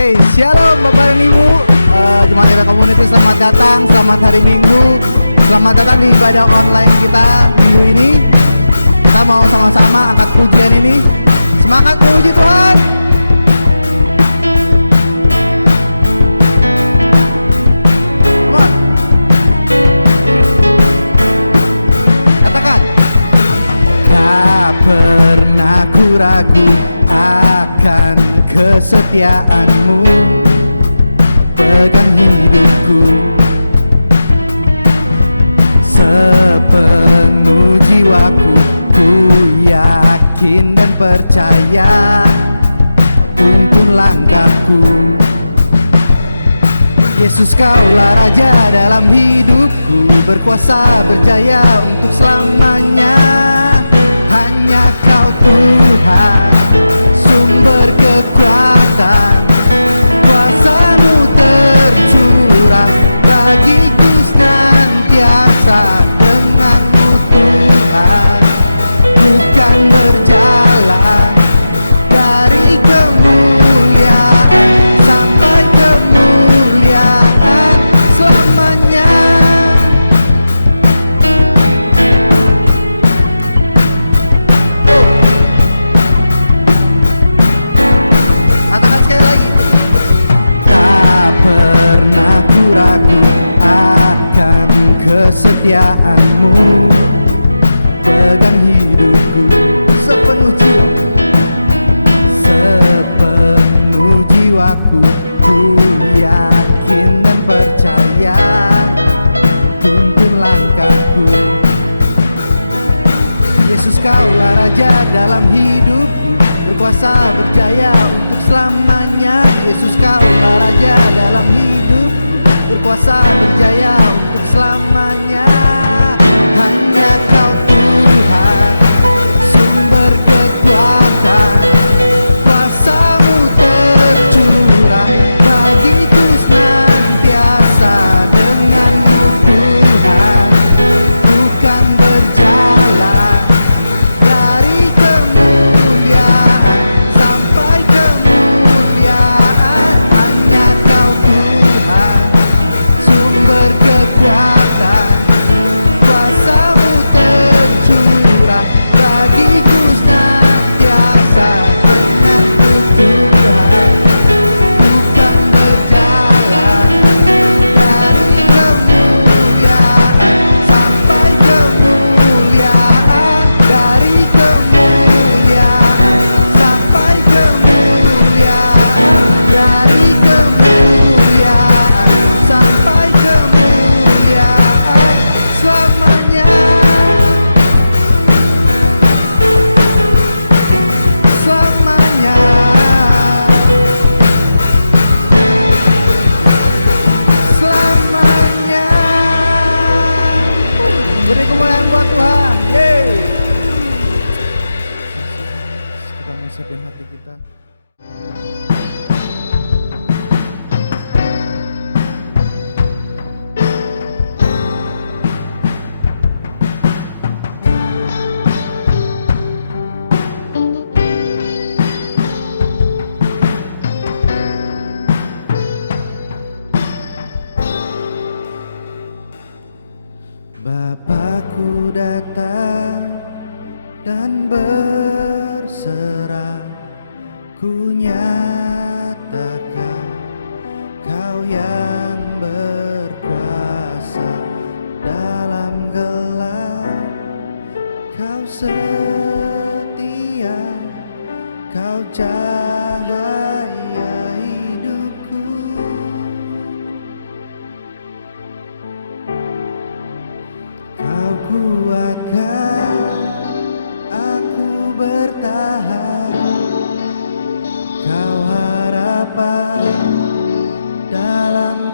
Shalom Bapak dan Ibu, Jemaat Komunitas selamat datang, selamat hari Minggu, selamat datang di ibadah online kita minggu ini. Kita mau sama-sama angkat pujian ini, semangat pujian. Yesus kau raja dalam hidupku, berkuasa percaya untuk selamanya. Hanya kau Tuhan, sumber kekuasa, kuasa-Mu tercurah bagiku senantiasa. Umat-Mu Tuhan, bukan bersalah dari kemuliaan sampai kemuliaan selamanya. Yesus kau raja dalam hidup, berkuasa percaya untuk selamanya. Yesus kau raja dalam hidup, berkuasa percaya untuk selamanya. Hanya kau Tuhan, sumber kekuasa, kuasa-Mu tercurah bagiku senantiasa. Umat-Mu Tuhan, bukan bersalah dari kemuliaan sampai kemuliaan. Hanya kau Tuhan, sumber kekuasa, kuasa-Mu tercurah bagiku Bapakku datang dan berserah, ku nyatakan Kau yang berkuasa dalam gelap. Kau setia, Kau cahaya hidupku. Kau kuatkan aku bertahan, Kau harapan dalam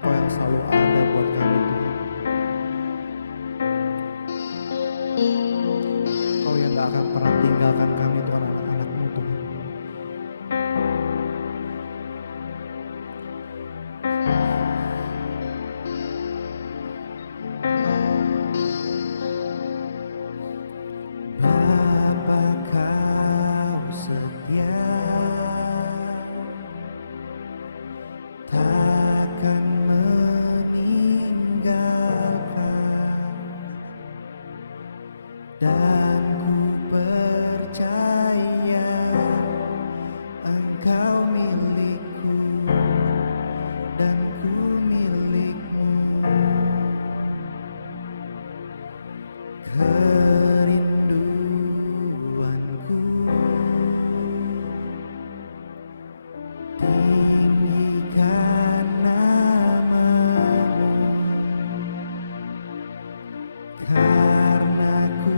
Engkau yang selalu ada buat kami Tuhan. Engkau yang gak akan pernah tinggalkan kami Tuhan, anak-anak-Mu Tuhan. Bapa Kau setia, takkan meninggalkan, dan ku percaya Engkau milikku dan ku milikmu. Kerinduanku tinggikan nama-Mu, karena ku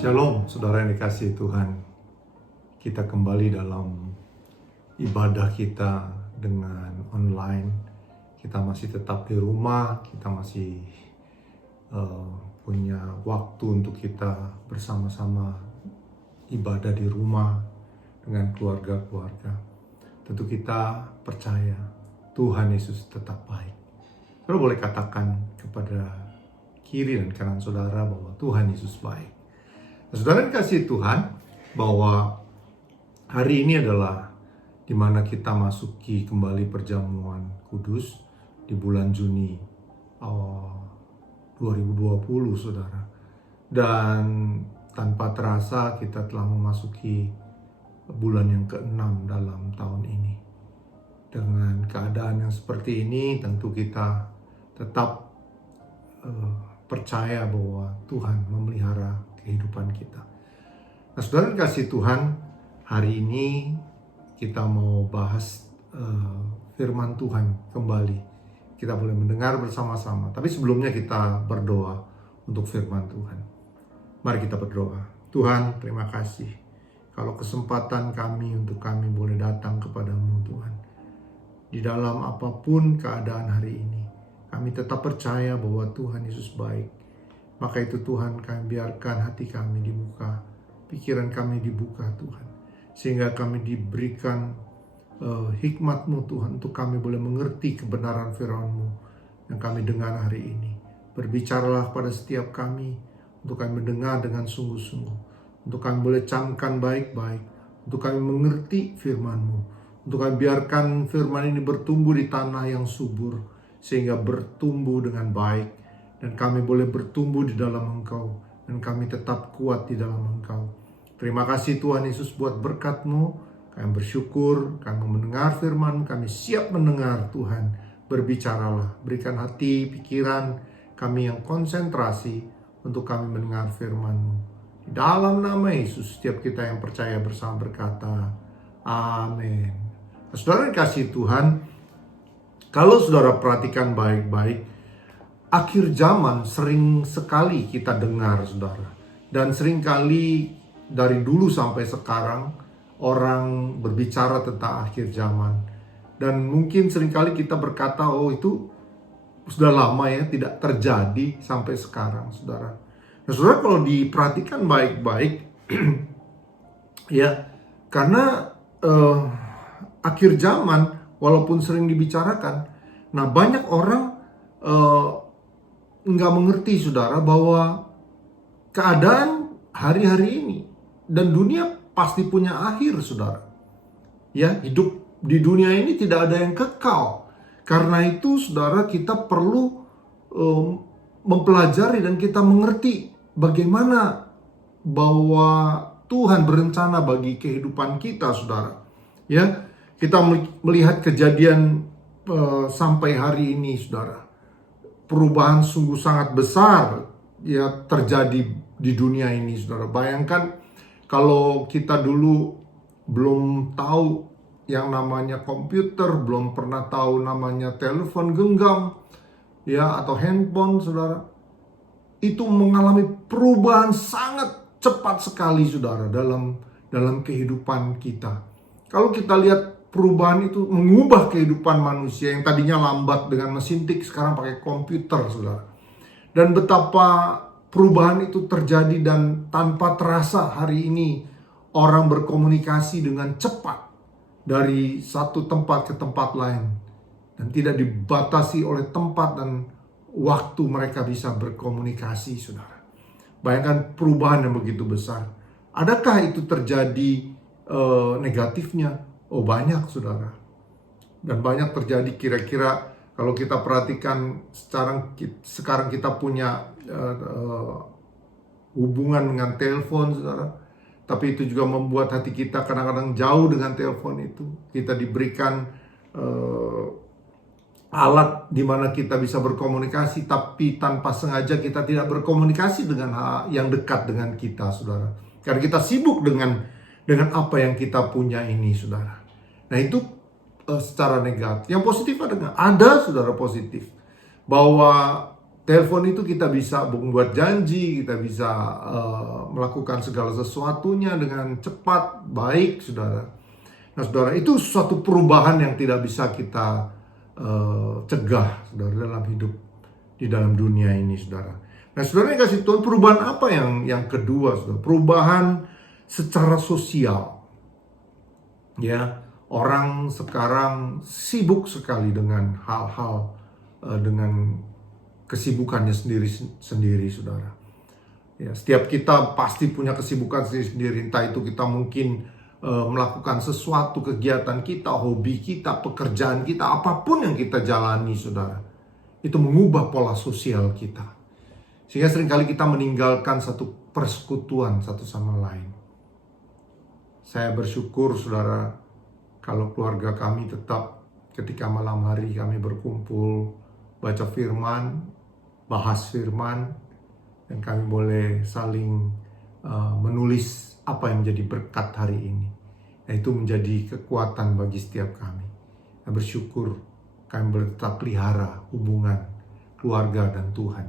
Shalom, saudara yang dikasihi Tuhan. Kita kembali dalam ibadah kita dengan online. Kita masih tetap di rumah, kita masih punya waktu untuk kita bersama-sama ibadah di rumah dengan keluarga-keluarga. Tentu kita percaya Tuhan Yesus tetap baik. Saudara boleh katakan kepada kiri dan kanan saudara bahwa Tuhan Yesus baik. Saudara dikasihi Tuhan, bahwa hari ini adalah di mana kita masuki kembali perjamuan kudus di bulan Juni 2020, saudara. Dan tanpa terasa kita telah memasuki bulan yang ke-6 dalam tahun ini. Dengan keadaan yang seperti ini, tentu kita tetap percaya bahwa Tuhan memelihara kehidupan kita. Nah, saudara kasih Tuhan, hari ini kita mau bahas firman Tuhan kembali. Kita boleh mendengar bersama-sama. Tapi sebelumnya kita berdoa untuk firman Tuhan. Mari kita berdoa. Tuhan, terima kasih kalau kesempatan kami untuk kami boleh datang kepadamu, Tuhan. Di dalam apapun keadaan hari ini, kami tetap percaya bahwa Tuhan Yesus baik. Maka itu Tuhan, kami biarkan hati kami dibuka, pikiran kami dibuka Tuhan. Sehingga kami diberikan hikmat-Mu Tuhan, untuk kami boleh mengerti kebenaran firman-Mu yang kami dengar hari ini. Berbicaralah pada setiap kami, untuk kami mendengar dengan sungguh-sungguh. Untuk kami boleh camkan baik-baik, untuk kami mengerti firman-Mu. Untuk kami biarkan firman ini bertumbuh di tanah yang subur, sehingga bertumbuh dengan baik. Dan kami boleh bertumbuh di dalam Engkau. Dan kami tetap kuat di dalam Engkau. Terima kasih Tuhan Yesus buat berkat-Mu. Kami bersyukur, kami mendengar firman, kami siap mendengar Tuhan. Berbicaralah, berikan hati, pikiran kami yang konsentrasi untuk kami mendengar firman-Mu. Di dalam nama Yesus, setiap kita yang percaya bersama berkata, amin. Nah, saudara yang kasih Tuhan, kalau saudara perhatikan baik-baik, akhir zaman sering sekali kita dengar, saudara. Dan sering kali dari dulu sampai sekarang orang berbicara tentang akhir zaman. Dan mungkin sering kali kita berkata, oh itu sudah lama ya, tidak terjadi sampai sekarang, saudara. Nah, saudara, kalau diperhatikan baik-baik, ya, karena akhir zaman walaupun sering dibicarakan, nah banyak orang nggak mengerti, saudara, bahwa keadaan hari-hari ini dan dunia pasti punya akhir, saudara. Ya, hidup di dunia ini tidak ada yang kekal. Karena itu, saudara, kita perlu mempelajari dan kita mengerti bagaimana bahwa Tuhan berencana bagi kehidupan kita, saudara. Ya, kita melihat kejadian sampai hari ini, saudara. Perubahan sungguh sangat besar ya terjadi di dunia ini, saudara. Bayangkan kalau kita dulu belum tahu yang namanya komputer, belum pernah tahu namanya telepon genggam ya atau handphone, saudara. Itu mengalami perubahan sangat cepat sekali, saudara, dalam kehidupan kita. Kalau kita lihat perubahan itu mengubah kehidupan manusia yang tadinya lambat dengan mesin tik, sekarang pakai komputer, saudara. Dan betapa perubahan itu terjadi dan tanpa terasa hari ini orang berkomunikasi dengan cepat dari satu tempat ke tempat lain. Dan tidak dibatasi oleh tempat dan waktu mereka bisa berkomunikasi, saudara. Bayangkan perubahan yang begitu besar. Adakah itu terjadi negatifnya? Oh, banyak, saudara. Dan banyak terjadi, kira-kira kalau kita perhatikan sekarang kita punya hubungan dengan telepon, saudara. Tapi itu juga membuat hati kita kadang-kadang jauh dengan telepon itu. Kita diberikan alat di mana kita bisa berkomunikasi, tapi tanpa sengaja kita tidak berkomunikasi dengan yang dekat dengan kita, saudara. Karena kita sibuk dengan apa yang kita punya ini, saudara. Nah, itu secara negatif. Yang positif ada, saudara, positif. Bahwa Telepon itu kita bisa membuat janji, kita bisa melakukan segala sesuatunya dengan cepat, baik, saudara. Nah, saudara, itu suatu perubahan yang tidak bisa kita cegah, saudara, dalam hidup di dalam dunia ini, saudara. Nah, saudara yang kasih Tuhan, perubahan apa yang kedua, saudara? Perubahan secara sosial. Ya, orang sekarang sibuk sekali dengan hal-hal dengan kesibukannya sendiri, saudara. Ya, setiap kita pasti punya kesibukan sendiri. Entah itu kita mungkin melakukan sesuatu kegiatan kita, hobi kita, pekerjaan kita, apapun yang kita jalani, saudara. Itu mengubah pola sosial kita. Sehingga seringkali kita meninggalkan satu persekutuan satu sama lain. Saya bersyukur, saudara, kalau keluarga kami tetap ketika malam hari kami berkumpul, baca firman, bahas firman, dan kami boleh saling menulis apa yang menjadi berkat hari ini. Nah, itu menjadi kekuatan bagi setiap kami. Saya bersyukur kami boleh tetap pelihara hubungan keluarga dan Tuhan.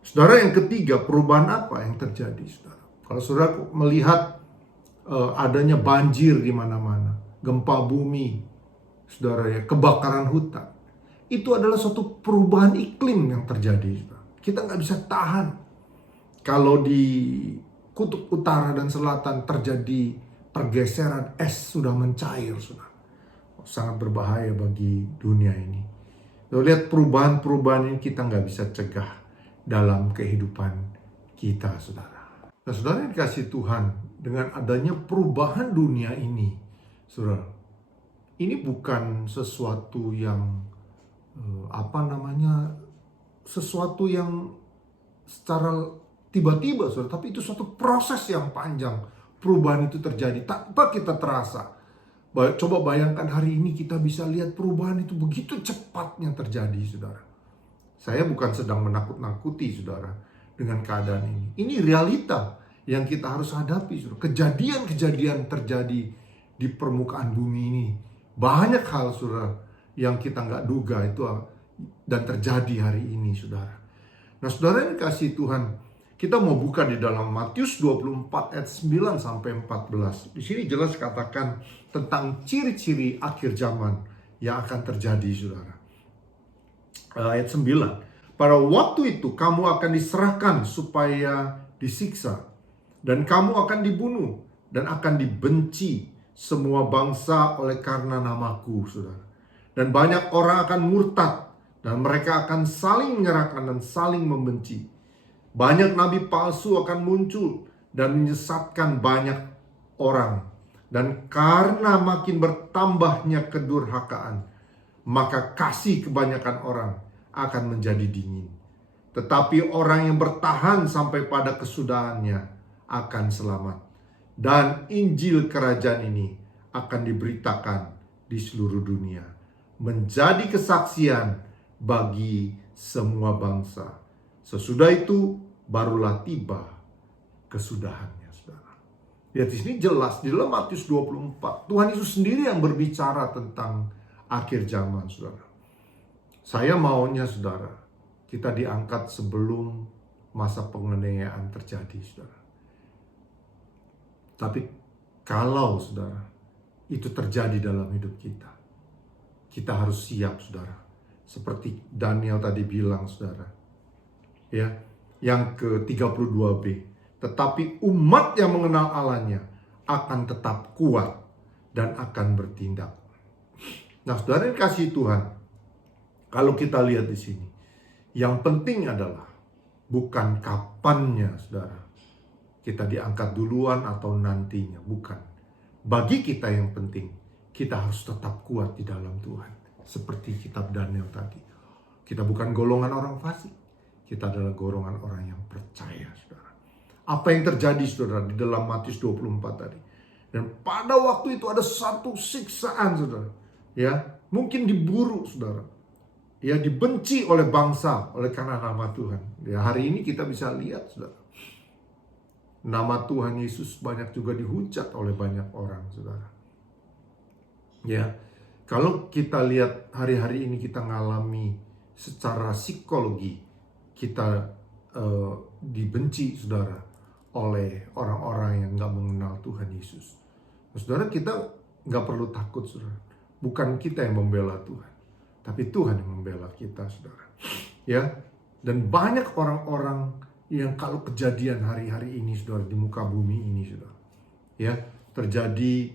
Saudara, yang ketiga, perubahan apa yang terjadi, saudara? Kalau saudara melihat adanya banjir di mana-mana, gempa bumi, saudara, ya, kebakaran hutan, itu adalah suatu perubahan iklim yang terjadi. Kita nggak bisa tahan. Kalau di kutub utara dan selatan terjadi pergeseran, es sudah mencair, saudara. Sangat berbahaya bagi dunia ini. Lihat perubahan-perubahan ini kita nggak bisa cegah dalam kehidupan kita, saudara. Nah, saudara yang dikasih Tuhan, dengan adanya perubahan dunia ini, saudara, ini bukan sesuatu yang sesuatu yang secara tiba-tiba, saudara, tapi itu suatu proses yang panjang. Perubahan itu terjadi tanpa kita terasa. Coba bayangkan hari ini kita bisa lihat perubahan itu begitu cepatnya terjadi, saudara. Saya bukan sedang menakut-nakuti, saudara, dengan keadaan ini. Ini realita yang kita harus hadapi, saudara. Kejadian-kejadian terjadi di permukaan bumi ini. Banyak hal, saudara, yang kita nggak duga itu dan terjadi hari ini, saudara. Nah, saudara yang dikasih Tuhan, kita mau buka di dalam Matius 24 ayat 9 sampai 14. Di sini jelas katakan tentang ciri-ciri akhir zaman yang akan terjadi, saudara. Ayat 9. Pada waktu itu kamu akan diserahkan supaya disiksa, dan kamu akan dibunuh dan akan dibenci semua bangsa oleh karena namaku, saudara. Dan banyak orang akan murtad, dan mereka akan saling menyerahkan dan saling membenci. Banyak nabi palsu akan muncul dan menyesatkan banyak orang. Dan karena makin bertambahnya kedurhakaan, maka kasih kebanyakan orang akan menjadi dingin. Tetapi orang yang bertahan sampai pada kesudahannya akan selamat. Dan Injil kerajaan ini akan diberitakan di seluruh dunia, menjadi kesaksian bagi semua bangsa. Sesudah itu barulah tiba kesudahannya, saudara. Lihat di sini jelas di dalam Matius 24, Tuhan Yesus sendiri yang berbicara tentang akhir zaman, saudara. Saya maunya, saudara, kita diangkat sebelum masa penganiayaan terjadi, saudara. Tapi kalau, saudara, itu terjadi dalam hidup kita, kita harus siap, saudara. Seperti Daniel tadi bilang, saudara. Ya, yang ke-32b. Tetapi umat yang mengenal Allahnya akan tetap kuat dan akan bertindak. Nah, saudara yang kasih Tuhan, kalau kita lihat di sini, yang penting adalah bukan kapannya, saudara, kita diangkat duluan atau nantinya, bukan. Bagi kita yang penting, kita harus tetap kuat di dalam Tuhan. Seperti kitab Daniel tadi. Kita bukan golongan orang fasik. Kita adalah golongan orang yang percaya, saudara. Apa yang terjadi, saudara, di dalam Matius 24 tadi. Dan pada waktu itu ada satu siksaan, saudara. Ya, mungkin diburu, saudara. Ya, dibenci oleh bangsa, oleh karena nama Tuhan. Ya, hari ini kita bisa lihat, saudara. Nama Tuhan Yesus banyak juga dihujat oleh banyak orang, saudara. Ya, kalau kita lihat hari-hari ini kita ngalami secara psikologi kita dibenci, saudara, oleh orang-orang yang nggak mengenal Tuhan Yesus. Saudara, kita nggak perlu takut, saudara. Bukan kita yang membela Tuhan, tapi Tuhan yang membela kita, saudara. Ya, dan banyak orang-orang yang kalau kejadian hari-hari ini, saudara, di muka bumi ini, saudara, ya, terjadi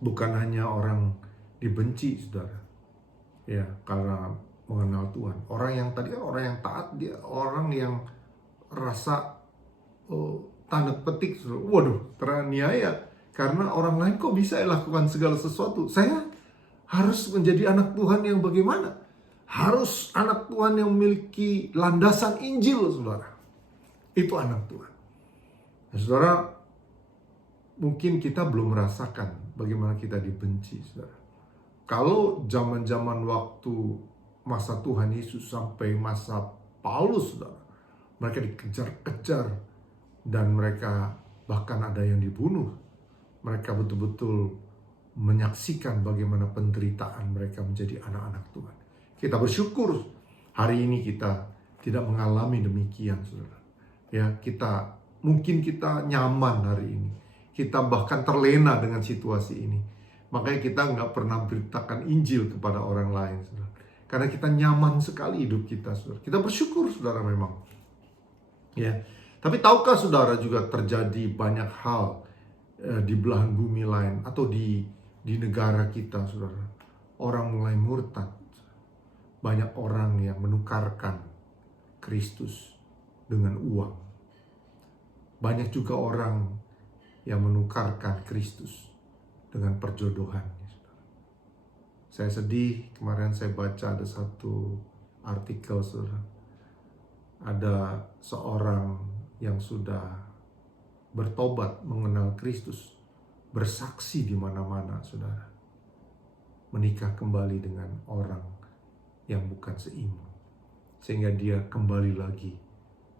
bukan hanya orang dibenci, saudara, ya, karena mengenal Tuhan. Orang yang tadi kan orang yang taat, dia orang yang rasa tanda petik, saudara, waduh, teraniaya karena orang lain kok bisa lakukan segala sesuatu. Saya harus menjadi anak Tuhan yang bagaimana? Harus anak Tuhan yang memiliki landasan Injil, saudara. Itu anak Tuhan. Nah, saudara, mungkin kita belum merasakan bagaimana kita dibenci, saudara. Kalau zaman-zaman waktu masa Tuhan Yesus sampai masa Paulus, saudara, mereka dikejar-kejar dan mereka bahkan ada yang dibunuh. Mereka betul-betul menyaksikan bagaimana penderitaan mereka menjadi anak-anak Tuhan. Kita bersyukur hari ini kita tidak mengalami demikian, saudara. Ya, mungkin kita nyaman hari ini. Kita bahkan terlena dengan situasi ini. Makanya kita nggak pernah beritakan Injil kepada orang lain, saudara. Karena kita nyaman sekali hidup kita, saudara. Kita bersyukur, saudara, memang. Ya, tapi tahukah saudara juga terjadi banyak hal di belahan bumi lain atau di negara kita, saudara. Orang mulai murtad. Banyak orang yang menukarkan Kristus dengan uang. Banyak juga orang yang menukarkan Kristus dengan perjodohan. Saya sedih, kemarin saya baca ada satu artikel, saudara. Ada seorang yang sudah bertobat mengenal Kristus, bersaksi di mana-mana, saudara. Menikah kembali dengan orang yang bukan seiman. Sehingga dia kembali lagi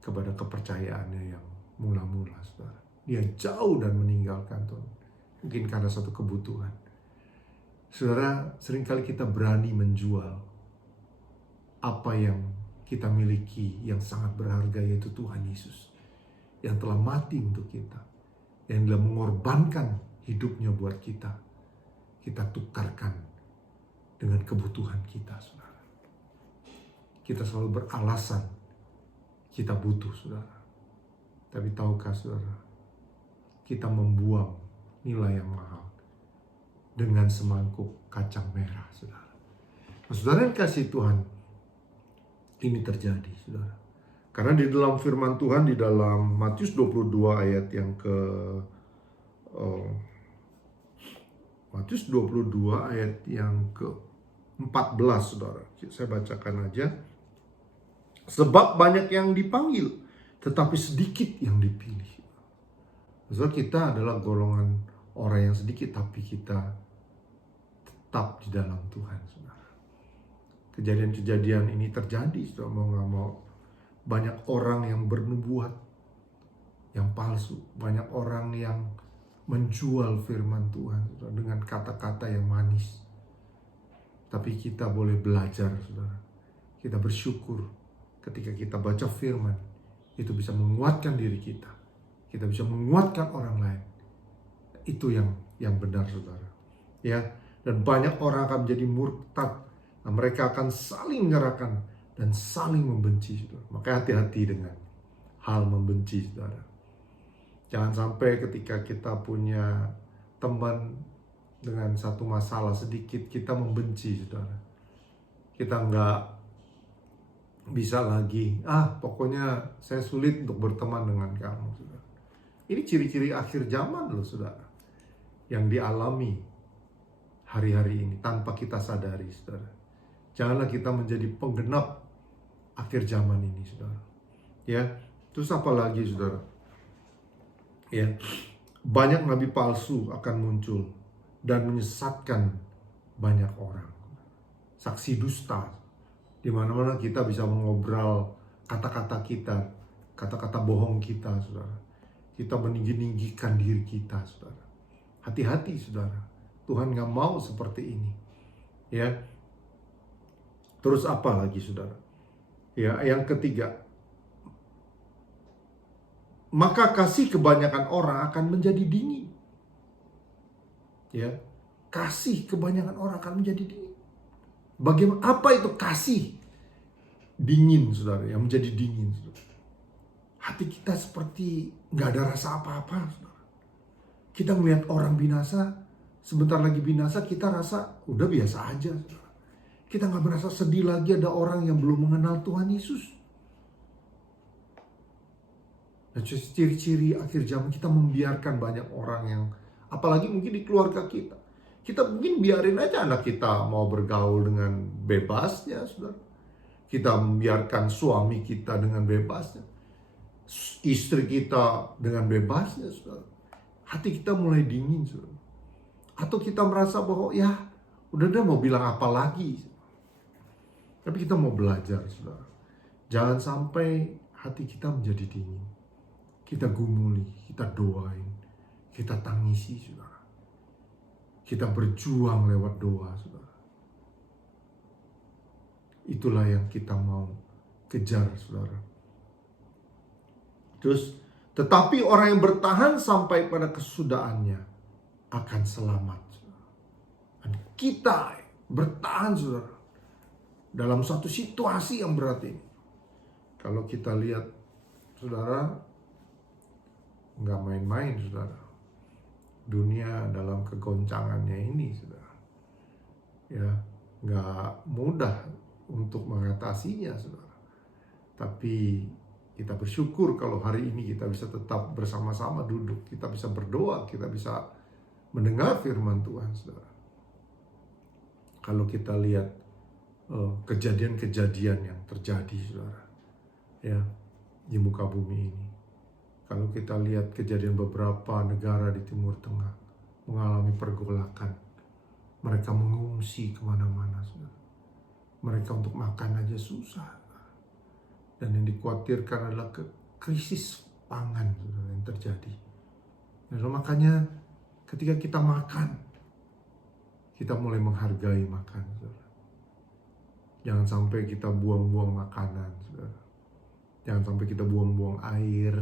kepada kepercayaannya yang mula-mula, saudara. Dia jauh dan meninggalkan Tuhan. Mungkin karena satu kebutuhan. Saudara, seringkali kita berani menjual apa yang kita miliki yang sangat berharga, yaitu Tuhan Yesus. Yang telah mati untuk kita. Yang telah mengorbankan hidupnya buat kita. Kita tukarkan dengan kebutuhan kita, saudara. Kita selalu beralasan kita butuh, saudara. Tapi tahukah, saudara, kita membuang nilai yang mahal dengan semangkuk kacang merah, saudara. Nah, saudara yang kasih Tuhan, ini terjadi, saudara. Karena di dalam firman Tuhan, di dalam Matius 22 ayat yang ke Matius 22 ayat yang ke-14, saudara. Saya bacakan aja. Sebab banyak yang dipanggil, tetapi sedikit yang dipilih. Saudara, kita adalah golongan orang yang sedikit, tapi kita tetap di dalam Tuhan, saudara. Kejadian-kejadian ini terjadi, saudara, mau gak mau. Banyak orang yang bernubuat yang palsu. Banyak orang yang menjual firman Tuhan, saudara, dengan kata-kata yang manis. Tapi kita boleh belajar, saudara. Kita bersyukur ketika kita baca firman. Itu bisa menguatkan diri kita. Kita bisa menguatkan orang lain. Itu yang benar, saudara. Ya, dan banyak orang akan menjadi murtad. Nah, mereka akan saling menyerahkan dan saling membenci, saudara. Maka hati-hati dengan hal membenci, saudara. Jangan sampai ketika kita punya teman dengan satu masalah sedikit, kita membenci, saudara. Kita nggak bisa lagi, pokoknya saya sulit untuk berteman dengan kamu, saudara. Ini ciri-ciri akhir zaman loh, saudara. Yang dialami hari-hari ini tanpa kita sadari, saudara. Janganlah kita menjadi penggenap akhir zaman ini, saudara. Ya, terus apa lagi, saudara? Ya, banyak nabi palsu akan muncul dan menyesatkan banyak orang. Saksi dusta, di mana-mana kita bisa mengobrol kata-kata kita, kata-kata bohong kita, saudara. Kita meninggi-ninggikan diri kita, saudara. Hati-hati, saudara. Tuhan gak mau seperti ini. Ya. Terus apa lagi, saudara? Ya, yang ketiga, maka kasih kebanyakan orang akan menjadi dingin. Ya, kasih kebanyakan orang akan menjadi dingin. Bagaimana? Apa itu kasih dingin, saudara? Yang menjadi dingin, saudara. Hati kita seperti nggak ada rasa apa-apa, saudara. Kita melihat orang binasa, sebentar lagi binasa, kita rasa udah biasa aja, saudara. Kita nggak merasa sedih lagi ada orang yang belum mengenal Tuhan Yesus. Nah, ciri-ciri akhir zaman kita membiarkan banyak orang yang, apalagi mungkin di keluarga kita. Kita mungkin biarin aja anak kita mau bergaul dengan bebasnya, saudara. Kita membiarkan suami kita dengan bebasnya. Istri kita dengan bebasnya, saudara. Hati kita mulai dingin, saudara. Atau kita merasa bahwa ya udah mau bilang apa lagi. Tapi kita mau belajar, saudara. Jangan sampai hati kita menjadi dingin. Kita gumuli, kita doain, kita tangisi, saudara. Kita berjuang lewat doa, saudara. Itulah yang kita mau kejar, saudara. Terus, tetapi orang yang bertahan sampai pada kesudahannya akan selamat, saudara. Dan kita bertahan, saudara, dalam satu situasi yang berat ini. Kalau kita lihat, saudara, nggak main-main, saudara. Dunia dalam kegoncangannya ini, saudara. Ya, nggak mudah untuk mengatasinya, saudara. Tapi kita bersyukur kalau hari ini kita bisa tetap bersama-sama duduk, kita bisa berdoa, kita bisa mendengar firman Tuhan, saudara. Kalau kita lihat kejadian-kejadian yang terjadi, saudara, ya, di muka bumi ini. Kalau kita lihat kejadian beberapa negara di Timur Tengah mengalami pergolakan, mereka mengungsi kemana-mana, saudara. Mereka untuk makan aja susah, dan yang dikhawatirkan adalah krisis pangan, saudara, yang terjadi. Dan makanya ketika kita makan, kita mulai menghargai makan, saudara. Jangan sampai kita buang-buang makanan, saudara. Jangan sampai kita buang-buang air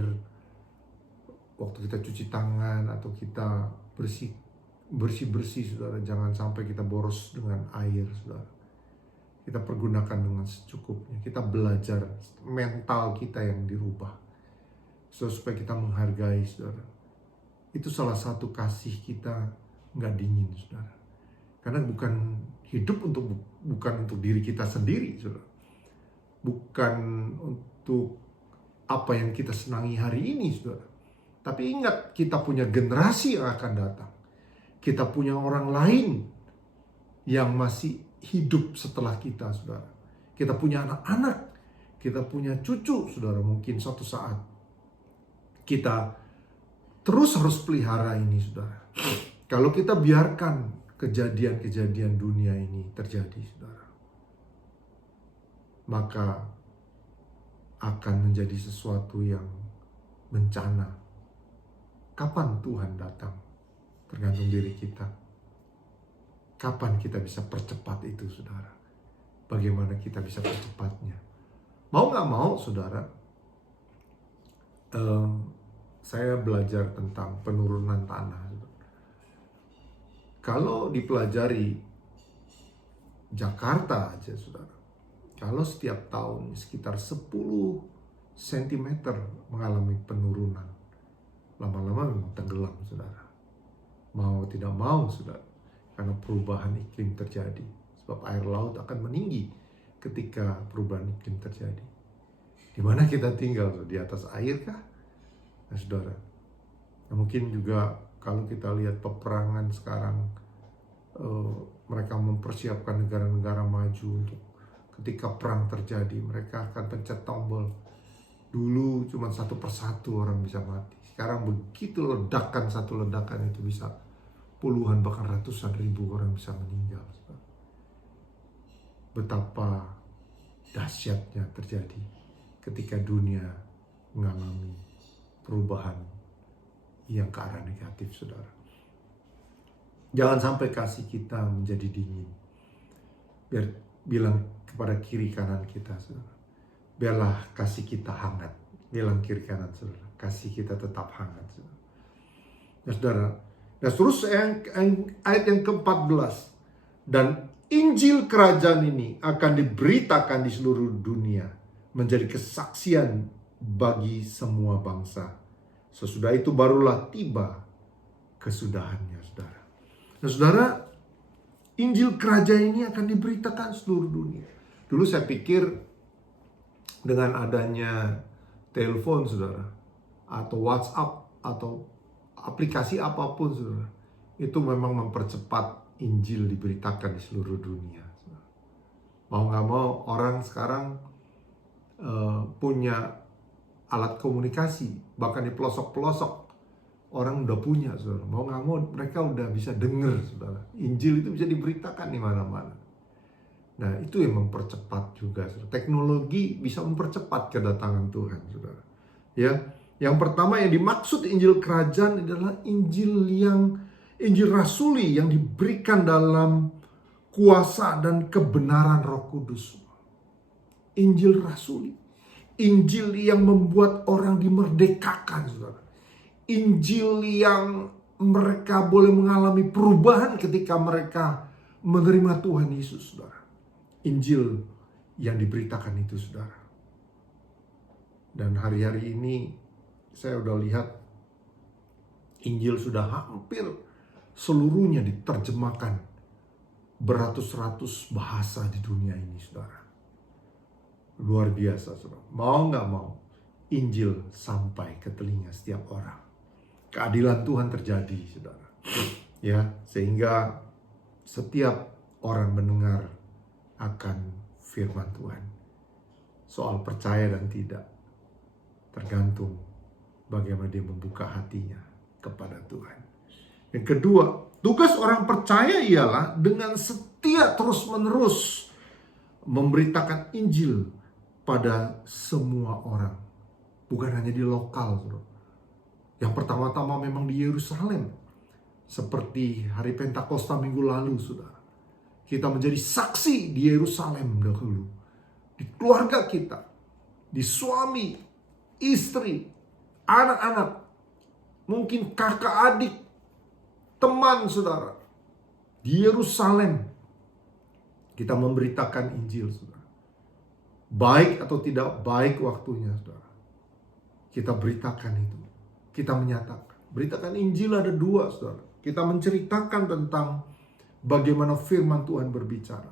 waktu kita cuci tangan atau kita bersih-bersih, saudara. Jangan sampai kita boros dengan air, saudara. Kita pergunakan dengan secukupnya. Kita belajar mental kita yang dirubah, supaya kita menghargai, saudara. Itu salah satu kasih kita nggak dingin, saudara. Karena hidup bukan untuk diri kita sendiri, saudara. Bukan untuk apa yang kita senangi hari ini, saudara. Tapi ingat, kita punya generasi yang akan datang. Kita punya orang lain yang masih hidup setelah kita, saudara. Kita punya anak-anak, kita punya cucu, saudara. Mungkin suatu saat kita terus harus pelihara ini, saudara. Kalau kita biarkan kejadian-kejadian dunia ini terjadi, saudara, maka akan menjadi sesuatu yang bencana. Kapan Tuhan datang? Tergantung diri kita. Kapan kita bisa percepat itu, saudara? Bagaimana kita bisa percepatnya? Mau gak mau, saudara, saya belajar tentang penurunan tanah. Kalau dipelajari Jakarta aja, saudara, kalau setiap tahun sekitar 10 cm mengalami penurunan, lama-lama memang tenggelam, saudara. Mau tidak mau, saudara, karena perubahan iklim terjadi. Sebab air laut akan meninggi ketika perubahan iklim terjadi. Di mana kita tinggal? Di atas air kah? Nah, saudara, nah, mungkin juga kalau kita lihat peperangan sekarang, mereka mempersiapkan negara-negara maju untuk ketika perang terjadi, mereka akan pencet tombol. Dulu cuma satu persatu orang bisa mati. Sekarang begitu ledakan, satu ledakan itu bisa puluhan bahkan ratusan ribu orang bisa meninggal. Betapa dahsyatnya terjadi ketika dunia mengalami perubahan yang ke arah negatif, saudara. Jangan sampai kasih kita menjadi dingin. Bilang kepada kiri kanan kita, saudara, biarlah kasih kita hangat. Bilang kiri kanan saudara, kasih kita tetap hangat saudara. Nah saudara, dan terus ayat yang ke-14, dan Injil kerajaan ini akan diberitakan di seluruh dunia, menjadi kesaksian bagi semua bangsa. Sesudah itu barulah tiba kesudahannya saudara. Nah saudara, Injil kerajaan ini akan diberitakan seluruh dunia. Dulu saya pikir dengan adanya telepon saudara, atau WhatsApp, atau aplikasi apapun saudara, itu memang mempercepat Injil diberitakan di seluruh dunia. Mau gak mau orang sekarang punya alat komunikasi, bahkan di pelosok-pelosok orang udah punya saudara. Mau gak mau mereka udah bisa dengar saudara, Injil itu bisa diberitakan di mana-mana. Nah itu yang mempercepat juga saudara. Teknologi bisa mempercepat kedatangan Tuhan saudara. Ya, yang pertama yang dimaksud Injil kerajaan adalah Injil rasuli yang diberikan dalam kuasa dan kebenaran Roh Kudus. Injil rasuli, Injil yang membuat orang dimerdekakan saudara. Injil yang mereka boleh mengalami perubahan ketika mereka menerima Tuhan Yesus saudara. Injil yang diberitakan itu saudara. Dan hari-hari ini saya udah lihat Injil sudah hampir seluruhnya diterjemahkan beratus-ratus bahasa di dunia ini saudara. Luar biasa saudara. Mau gak mau Injil sampai ke telinga setiap orang. Keadilan Tuhan terjadi saudara. Ya, sehingga setiap orang mendengar akan firman Tuhan. Soal percaya dan tidak tergantung bagaimana dia membuka hatinya kepada Tuhan. Yang kedua, tugas orang percaya ialah dengan setia terus-menerus memberitakan Injil pada semua orang. Bukan hanya di lokal. Yang pertama-tama memang di Yerusalem. Seperti hari Pentakosta minggu lalu, saudara. Kita menjadi saksi di Yerusalem dahulu. Di keluarga kita. Di suami, istri, anak-anak. Mungkin kakak adik. Teman saudara, di Yerusalem kita memberitakan Injil saudara. Baik atau tidak baik waktunya saudara, kita beritakan itu. Kita menyatakan, beritakan Injil ada dua saudara. Kita menceritakan tentang bagaimana firman Tuhan berbicara.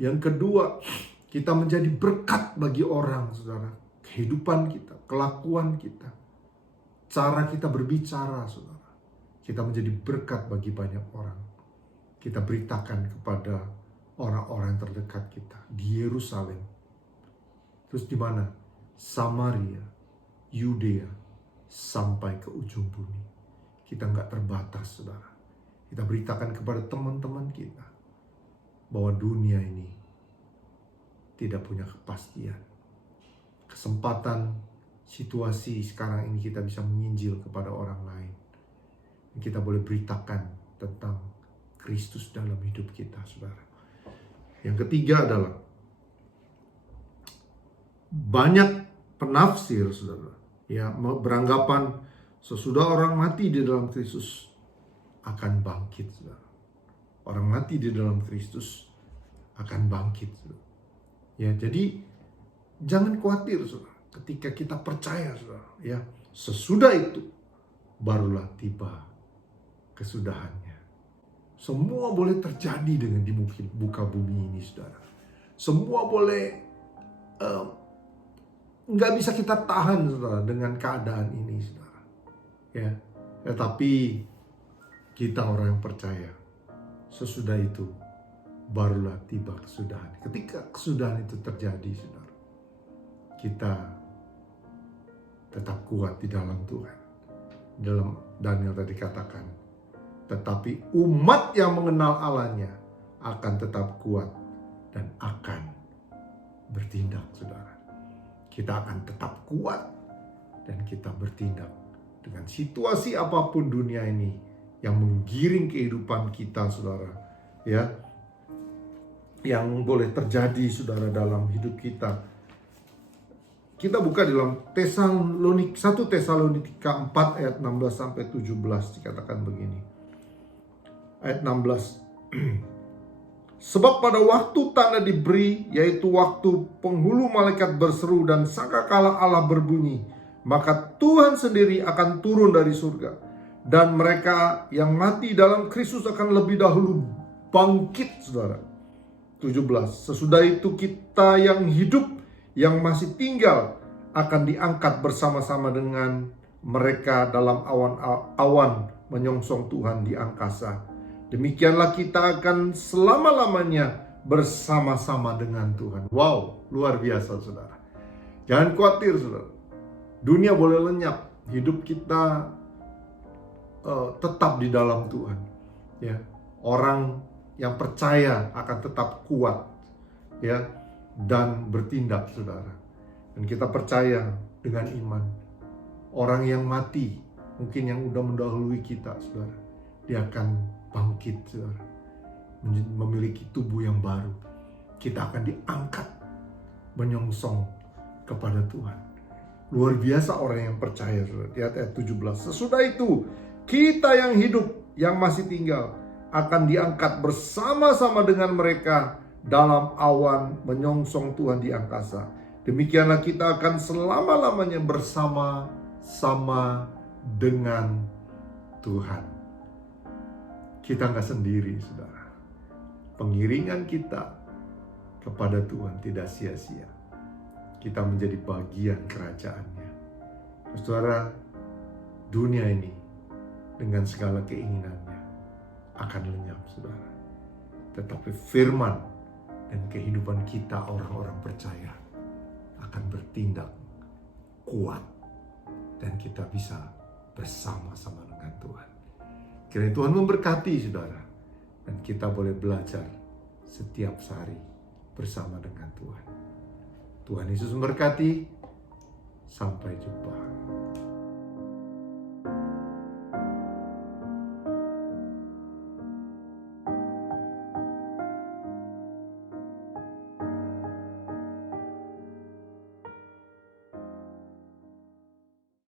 Yang kedua, kita menjadi berkat bagi orang saudara. Kehidupan kita, kelakuan kita, cara kita berbicara saudara. Kita menjadi berkat bagi banyak orang. Kita beritakan kepada orang-orang terdekat kita di Yerusalem. Terus di mana? Samaria, Yudea, sampai ke ujung bumi. Kita nggak terbatas, saudara. Kita beritakan kepada teman-teman kita bahwa dunia ini tidak punya kepastian. Kesempatan situasi sekarang ini kita bisa menginjil kepada orang lain. Kita boleh beritakan tentang Kristus dalam hidup kita, saudara. Yang ketiga adalah banyak penafsir, saudara, ya, beranggapan sesudah orang mati di dalam Kristus akan bangkit, saudara. Orang mati di dalam Kristus akan bangkit, saudara. Ya, jadi jangan khawatir, saudara. Ketika kita percaya, saudara, ya, sesudah itu barulah tiba kesudahannya. Semua boleh terjadi dengan di muka bumi ini, saudara. Semua boleh nggak bisa kita tahan, saudara, dengan keadaan ini, saudara. Ya, tetapi kita orang yang percaya, sesudah itu barulah tiba kesudahan. Ketika kesudahan itu terjadi, saudara, kita tetap kuat di dalam Tuhan. Dalam Daniel tadi katakan, tetapi umat yang mengenal Allahnya akan tetap kuat dan akan bertindak, saudara. Kita akan tetap kuat dan kita bertindak dengan situasi apapun dunia ini yang menggiring kehidupan kita, saudara. Ya, yang boleh terjadi, saudara, dalam hidup kita. Kita buka di dalam 1 Tesalonika 4 ayat 16 sampai 17 dikatakan begini. Ayat 16. Sebab pada waktu tanda diberi, yaitu waktu penghulu malaikat berseru dan sangkakala Allah berbunyi, maka Tuhan sendiri akan turun dari surga, dan mereka yang mati dalam Kristus akan lebih dahulu bangkit, saudara. 17. Sesudah itu kita yang hidup, yang masih tinggal, akan diangkat bersama-sama dengan mereka dalam awan-awan menyongsong Tuhan di angkasa. Demikianlah kita akan selama-lamanya bersama-sama dengan Tuhan. Wow, luar biasa, saudara. Jangan khawatir, saudara. Dunia boleh lenyap, hidup kita tetap di dalam Tuhan. Ya, orang yang percaya akan tetap kuat, ya, dan bertindak, saudara. Dan kita percaya dengan iman, orang yang mati, mungkin yang udah mendahului kita, saudara, dia akan bangkit, saudara, memiliki tubuh yang baru. Kita akan diangkat menyongsong kepada Tuhan. Luar biasa orang yang percaya, saudara. Di ayat 17. Sesudah itu kita yang hidup, yang masih tinggal, akan diangkat bersama-sama dengan mereka dalam awan menyongsong Tuhan di angkasa. Demikianlah kita akan selama-lamanya bersama-sama dengan Tuhan. Kita nggak sendiri, saudara. Pengiringan kita kepada Tuhan tidak sia-sia. Kita menjadi bagian kerajaan-Nya. Saudara, dunia ini dengan segala keinginannya akan lenyap, saudara. Tetapi firman dan kehidupan kita orang-orang percaya akan bertindak kuat, dan kita bisa bersama-sama dengan Tuhan. Kiranya Tuhan memberkati, saudara, dan kita boleh belajar setiap hari bersama dengan Tuhan. Tuhan Yesus memberkati. Sampai jumpa.